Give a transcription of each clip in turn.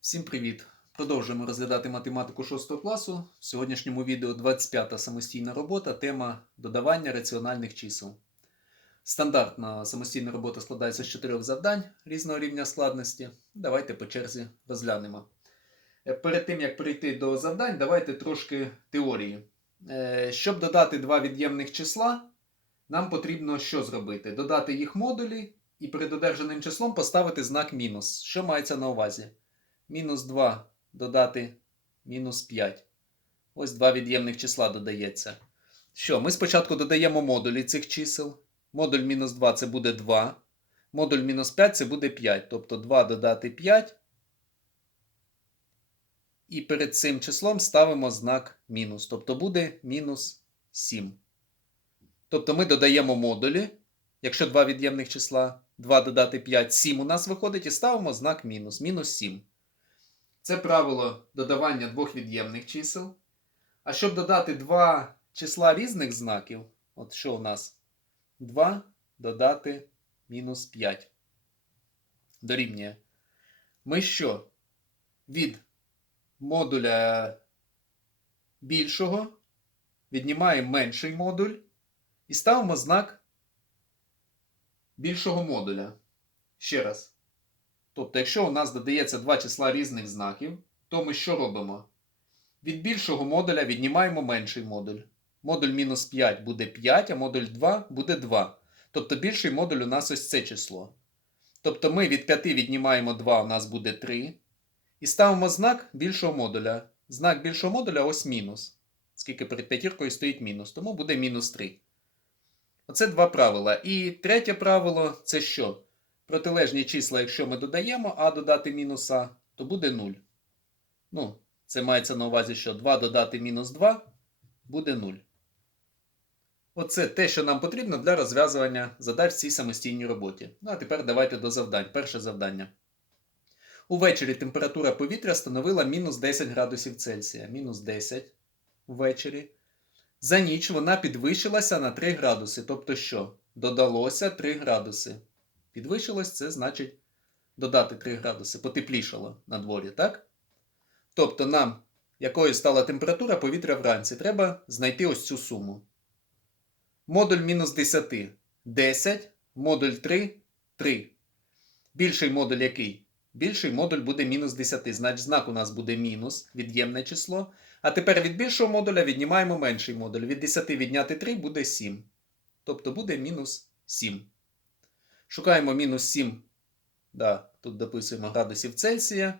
Всім привіт! Продовжуємо розглядати математику 6 класу. В сьогоднішньому відео 25-та самостійна робота, тема додавання раціональних чисел. Стандартна самостійна робота складається з чотирьох завдань різного рівня складності. Давайте по черзі розглянемо. Е, Перед тим як перейти до завдань, давайте трошки теорії. Е, Щоб додати два від'ємних числа, нам потрібно що зробити? Додати їх модулі і перед одержаним числом поставити знак мінус. Що мається на увазі? Мінус 2 додати мінус 5. Ось два від'ємних числа додається. Що, ми спочатку додаємо модулі цих чисел. Модуль мінус 2 це буде 2. Модуль мінус 5 це буде 5. Тобто 2 додати 5. І перед цим числом ставимо знак мінус. Тобто буде мінус 7. Тобто ми додаємо модулі. Якщо два від'ємних числа 2 додати 5, 7 у нас виходить, і ставимо знак мінус. Мінус 7. Це правило додавання двох від'ємних чисел. А щоб додати два числа різних знаків, от що у нас? 2 додати мінус 5. Дорівнює. Ми що? Від модуля більшого віднімаємо менший модуль і ставимо знак більшого модуля. Ще раз. Тобто, якщо у нас додається два числа різних знаків, то ми що робимо? Від більшого модуля віднімаємо менший модуль. Модуль мінус 5 буде 5, а модуль 2 буде 2. Тобто більший модуль у нас ось це число. Тобто ми від 5 віднімаємо 2, у нас буде 3. І ставимо знак більшого модуля. Знак більшого модуля ось мінус. Скільки перед п'ятіркою стоїть мінус, тому буде мінус 3. Оце два правила. І третє правило це що? Протилежні числа, якщо ми додаємо а додати мінус а, то буде 0. Ну, це мається на увазі, що 2 додати мінус 2 буде 0. Оце те, що нам потрібно для розв'язування задач в цій самостійній роботі. Ну а тепер давайте до завдань. Перше завдання. Увечері температура повітря становила мінус 10 градусів Цельсія. Мінус 10 ввечері. За ніч вона підвищилася на 3 градуси. Тобто що? Додалося 3 градуси. Підвищилось, це значить додати 3 градуси. Потеплішало на дворі, так? Тобто нам, якою стала температура повітря вранці, треба знайти ось цю суму. Модуль мінус 10 10, модуль 3 3. Більший модуль який? Більший модуль буде мінус 10. Значить, знак у нас буде мінус, від'ємне число. А тепер від більшого модуля віднімаємо менший модуль. Від 10 відняти 3 буде 7. Тобто буде мінус 7. Шукаємо мінус 7. Да, тут дописуємо градусів Цельсія.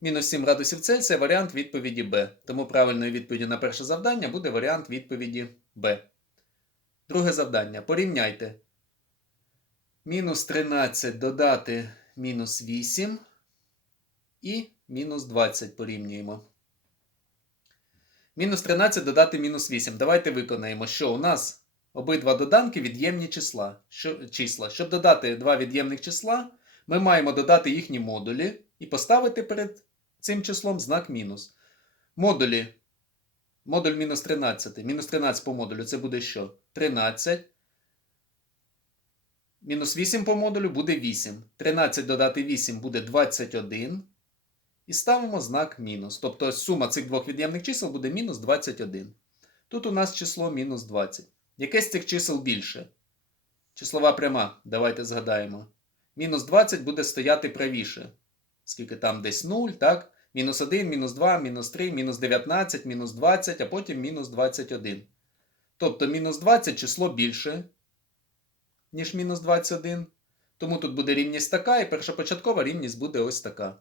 Мінус 7 градусів Цельсія варіант відповіді Б. Тому правильною відповіддю на перше завдання буде варіант відповіді Б. Друге завдання. Порівняйте. Мінус 13 додати мінус 8 і мінус 20 порівнюємо. Мінус 13 додати мінус 8. Давайте виконаємо, що у нас обидва доданки від'ємні числа. Що, числа. Щоб додати два від'ємних числа, ми маємо додати їхні модулі і поставити перед цим числом знак мінус. Модулі. Модуль мінус 13. Мінус 13 по модулю це буде що? 13. Мінус 8 по модулю буде 8. 13 додати 8 буде 21. І ставимо знак мінус. Тобто сума цих двох від'ємних чисел буде мінус 21. Тут у нас число мінус 20. Яке з цих чисел більше? Числова пряма. Давайте згадаємо. Мінус 20 буде стояти правіше. Скільки там десь 0, так? Мінус 1, мінус 2, мінус 3, мінус 19, мінус 20, а потім мінус 21. Тобто мінус 20 число більше, ніж мінус 21. Тому тут буде рівність така, і першопочаткова рівність буде ось така.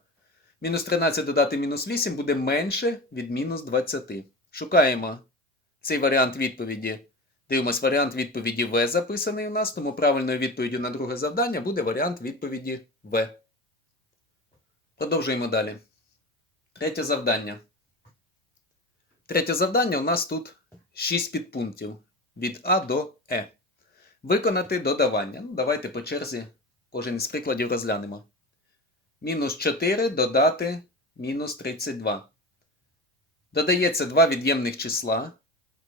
Мінус 13 додати мінус 8 буде менше від мінус 20. Шукаємо цей варіант відповіді. Дивимось варіант відповіді В записаний у нас, тому правильною відповіддю на друге завдання буде варіант відповіді В. Продовжуємо далі. Третє завдання. Третє завдання у нас тут 6 підпунктів від А до Е. Виконати додавання. Ну, давайте по черзі кожен із прикладів розглянемо. Мінус 4 додати мінус 32. Додається два від'ємних числа.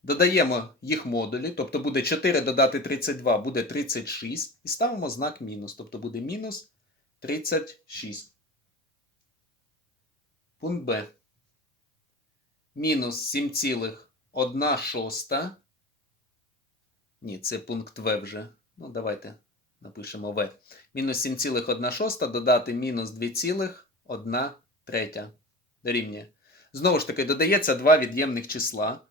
Додаємо їх модулі, тобто буде 4 додати 32, буде 36. І ставимо знак мінус, тобто буде мінус 36. Пункт Б. Мінус 7,1 шоста. Ні, це пункт В вже. Ну, давайте напишемо В. Мінус 7,1 шоста додати мінус 2,1 третя. Дорівнює. Знову ж таки, додається два від'ємних числа.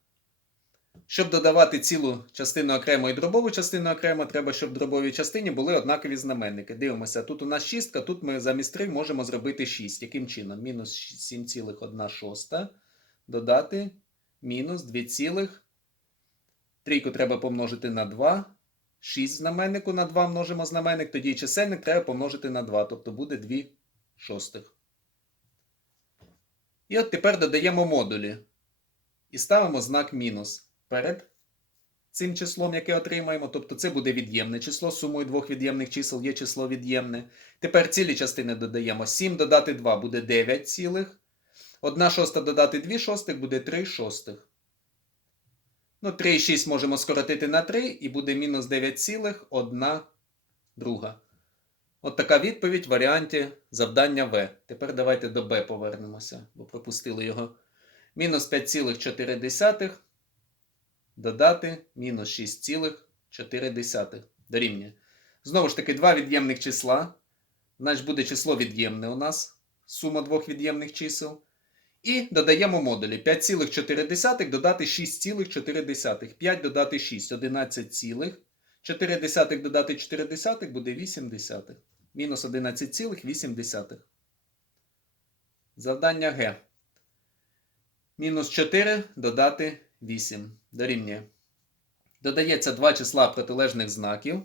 Щоб додавати цілу частину окремо і дробову частину окремо, треба, щоб в дробовій частині були однакові знаменники. Дивимося, тут у нас шістка, тут ми замість 3 можемо зробити 6. Яким чином? Мінус 7,1 шоста додати мінус 2, цілих. трійку треба помножити на 2. 6 знаменнику на 2 множимо знаменник, тоді чисельник треба помножити на 2, тобто буде 2 шостих. І от тепер додаємо модулі. І ставимо знак мінус перед цим числом, яке отримаємо. Тобто це буде від'ємне число. Сумою двох від'ємних чисел є число від'ємне. Тепер цілі частини додаємо. 7 додати 2 буде 9 цілих. 1 шоста додати 2 шостих буде 3 шостих. Ну, 3 і 6 можемо скоротити на 3 і буде мінус 9 цілих 1 друга. От така відповідь в варіанті завдання В. Тепер давайте до Б повернемося, бо пропустили його. Мінус 5,4 додати мінус 6,4 дорівнює. Знову ж таки, два від'ємних числа. Значить буде число від'ємне у нас, сума двох від'ємних чисел. І додаємо модулі 5,4 додати 6,4. 5 додати 6 11,4 додати 4 буде 8 десятих. Мінус 11,8. Завдання Г. Мінус 4 додати 8. Дорівнює. Додається два числа протилежних знаків.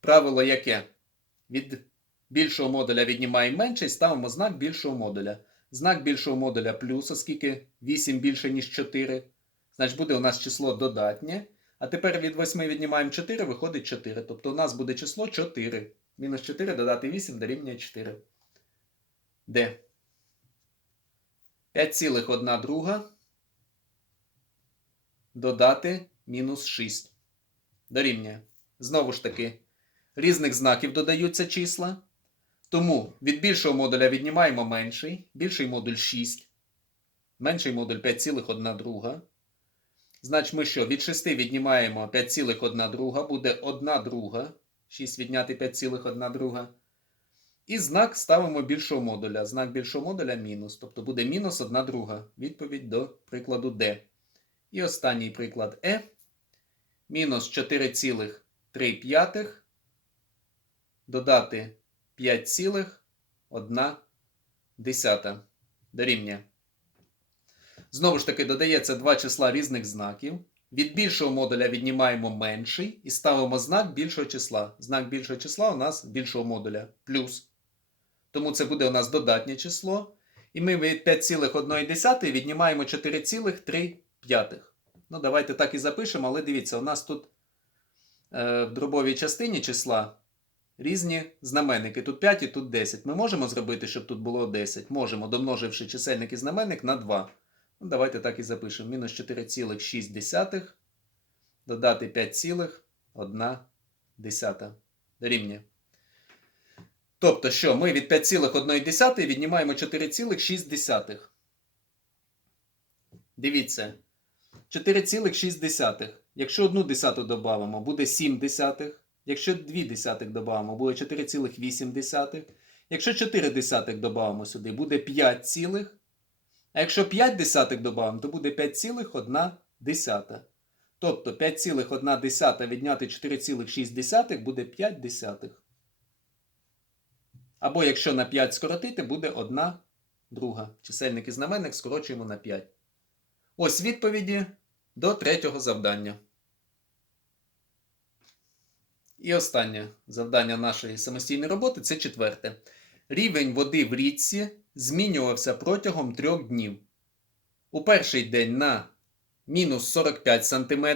Правило яке? Від більшого модуля віднімаємо менший, ставимо знак більшого модуля. Знак більшого модуля плюс, оскільки 8 більше, ніж 4. Значить, буде у нас число додатнє. А тепер від 8 віднімаємо 4, виходить 4. Тобто у нас буде число 4. Мінус 4 додати 8 дорівнює 4. Д. 5,1 друга. Додати мінус 6. Дорівнює. Знову ж таки, різних знаків додаються числа. Тому від більшого модуля віднімаємо менший. Більший модуль 6. Менший модуль 5,1 друга. Значить, ми що? Від 6 віднімаємо 5,1 друга, буде 1 друга. 6 відняти 5,1 друга. І знак ставимо більшого модуля. Знак більшого модуля мінус. Тобто буде мінус 1 друга. Відповідь до прикладу D. І останній приклад Е. Мінус 4,3 додати 5,1 дорівнює. Знову ж таки, додається два числа різних знаків. Від більшого модуля віднімаємо менший і ставимо знак більшого числа. Знак більшого числа у нас більшого модуля плюс. Тому це буде у нас додатнє число. І ми від 5,1 віднімаємо 4,3. Ну, давайте так і запишемо, але дивіться, у нас тут е, в дробовій частині числа різні знаменники. Тут 5 і тут 10. Ми можемо зробити, щоб тут було 10. Можемо, домноживши чисельник і знаменник на 2. Ну, Давайте так і запишемо. Мінус 4,6 додати 5,1 дорівнює. Тобто, що ми від 5,1 віднімаємо 4,6. Дивіться. 4,6. Якщо одну десяту додамо, буде 7 десятих. Якщо 2 десятих додамо, буде 4,8. Якщо 4 десятих додамо сюди, буде 5 цілих. А якщо 5 десятих додамо, то буде 5,1 десята. Тобто 5,1 десята відняти 4,6 буде 5 десятих. Або якщо на 5 скоротити, буде 1 друга. Чисельник і знаменник скорочуємо на 5. Ось відповіді до третього завдання. І останнє завдання нашої самостійної роботи це четверте. Рівень води в річці змінювався протягом трьох днів. У перший день на мінус 45 см.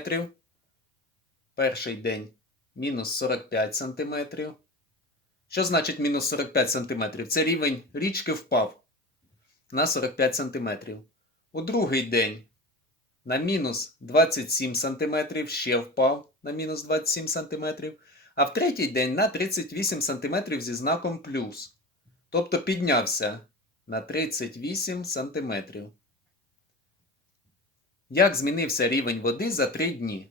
Перший день мінус 45 см. Що значить мінус 45 см? Це рівень річки впав на 45 см. У другий день на мінус 27 см ще впав на мінус 27 см. А в третій день на 38 см зі знаком плюс. Тобто піднявся на 38 см. Як змінився рівень води за 3 дні?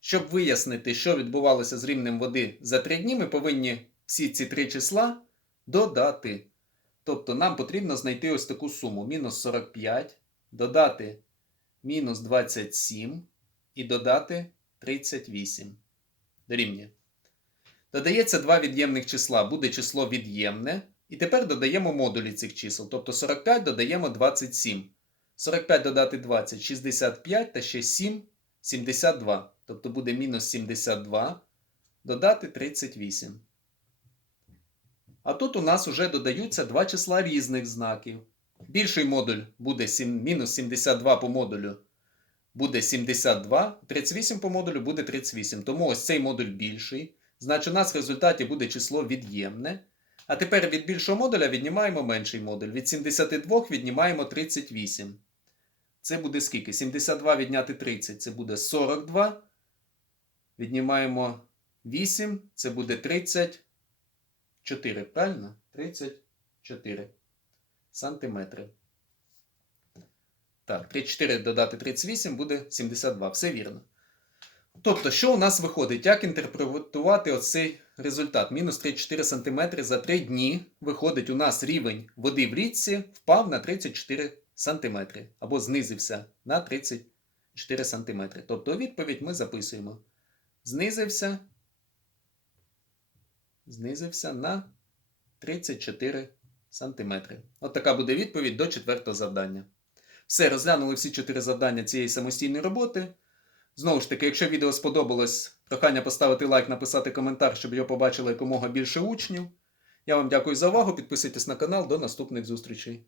Щоб вияснити, що відбувалося з рівнем води за 3 дні, ми повинні всі ці три числа додати. Тобто нам потрібно знайти ось таку суму: мінус 45, додати мінус 27 і додати 38. Дорівнює. Додається два від'ємних числа, буде число від'ємне. І тепер додаємо модулі цих чисел. Тобто 45 додаємо 27. 45 додати 20 65 та ще 7 72. Тобто буде мінус 72 додати 38. А тут у нас вже додаються два числа різних знаків. Більший модуль буде сім- мінус 72 по модулю буде 72, 38 по модулю буде 38. Тому ось цей модуль більший. Значить, у нас в результаті буде число від'ємне. А тепер від більшого модуля віднімаємо менший модуль. Від 72 віднімаємо 38. Це буде скільки? 72 відняти 30 це буде 42. Віднімаємо 8, це буде 34. Правильно? 34 сантиметри. Так, 34 додати 38 буде 72. Все вірно. Тобто, що у нас виходить? Як інтерпретувати оцей результат? Мінус 34 см за 3 дні виходить у нас рівень води в річці впав на 34 см або знизився на 34 см. Тобто відповідь ми записуємо. Знизився. Знизився на 34 см. От така буде відповідь до четвертого завдання. Все, розглянули всі чотири завдання цієї самостійної роботи. Знову ж таки, якщо відео сподобалось, прохання поставити лайк, написати коментар, щоб його побачило якомога більше учнів. Я вам дякую за увагу. Підписуйтесь на канал. До наступних зустрічей.